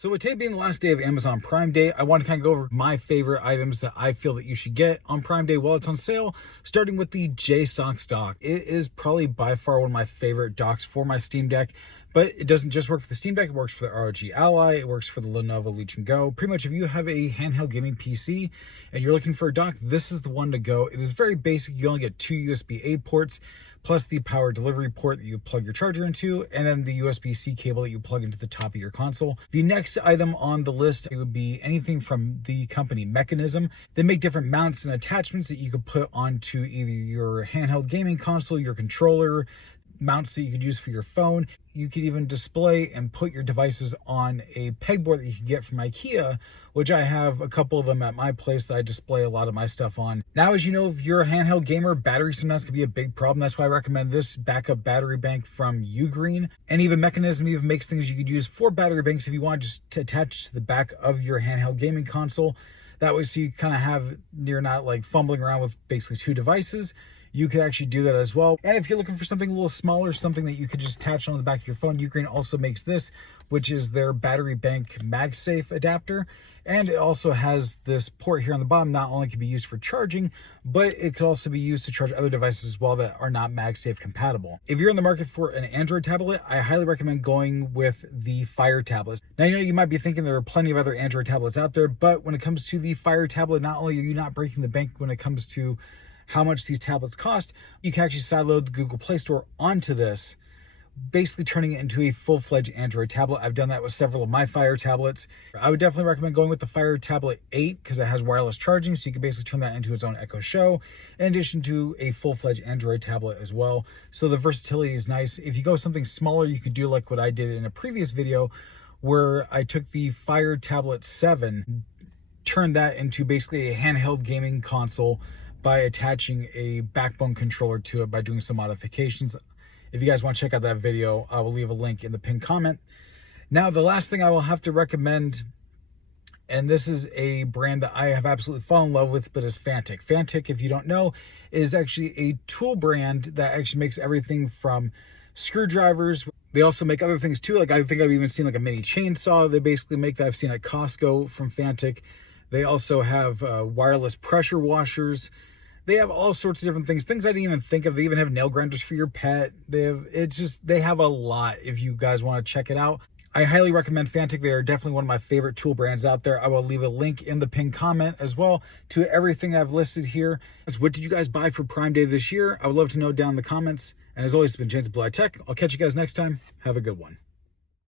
So with today being the last day of Amazon Prime Day, I want to kind of go over my favorite items that I feel that you should get on Prime Day while it's on sale, starting with the JSOCKS dock. It is probably by far one of my favorite docks for my Steam Deck, but it doesn't just work for the Steam Deck, it works for the ROG Ally, it works for the Lenovo Legion Go. Pretty much if you have a handheld gaming PC and you're looking for a dock, this is the one to go. It is very basic. You only get two USB-A ports, plus the power delivery port that you plug your charger into, and then the USB-C cable that you plug into the top of your console. The next item on the list, it would be anything from the company Mechanism. They make different mounts and attachments that you could put onto either your handheld gaming console, your controller, mounts that you could use for your phone. You could even display and put your devices on a pegboard that you can get from IKEA, which I have a couple of them at my place that I display a lot of my stuff on. Now, as you know, if you're a handheld gamer, battery sometimes can be a big problem. That's why I recommend this backup battery bank from Ugreen. And even Mechanism even makes things you could use for battery banks if you want just to attach to the back of your handheld gaming console. That way, so you kind of have, you're not like fumbling around with basically two devices. You could actually do that as well. And if you're looking for something a little smaller, something that you could just attach on the back of your phone, Ugreen also makes this, which is their battery bank MagSafe adapter. And it also has this port here on the bottom. Not only can be used for charging, but it could also be used to charge other devices as well that are not MagSafe compatible. If you're in the market for an Android tablet, I highly recommend going with the Fire tablets. Now, you know, you might be thinking there are plenty of other Android tablets out there, but when it comes to the Fire tablet, not only are you not breaking the bank when it comes to how much these tablets cost, you can actually sideload the Google Play Store onto this, basically turning it into a full-fledged Android tablet. I've done that with several of my Fire tablets. I would definitely recommend going with the Fire Tablet 8 because it has wireless charging, so you can basically turn that into its own Echo Show, in addition to a full-fledged Android tablet as well. So the versatility is nice. If you go something smaller, you could do like what I did in a previous video, where I took the Fire Tablet 7, turned that into basically a handheld gaming console by attaching a backbone controller to it by doing some modifications. If you guys want to check out that video, I will leave a link in the pinned comment. Now, the last thing I will have to recommend, and this is a brand that I have absolutely fallen in love with, but is Fantic. Fantic, if you don't know, is actually a tool brand that actually makes everything from screwdrivers. They also make other things too. Like I think I've even seen like a mini chainsaw they basically make that I've seen at Costco from Fantic. They also have wireless pressure washers. They have all sorts of different things I didn't even think of. They even have nail grinders for your pet. They have a lot if you guys want to check it out. I highly recommend Fantic. They are definitely one of my favorite tool brands out there. I will leave a link in the pinned comment as well to everything I've listed here. So what did you guys buy for Prime Day this year? I would love to know down in the comments. And as always, it's been James at Blue Eye Tech. I'll catch you guys next time. Have a good one.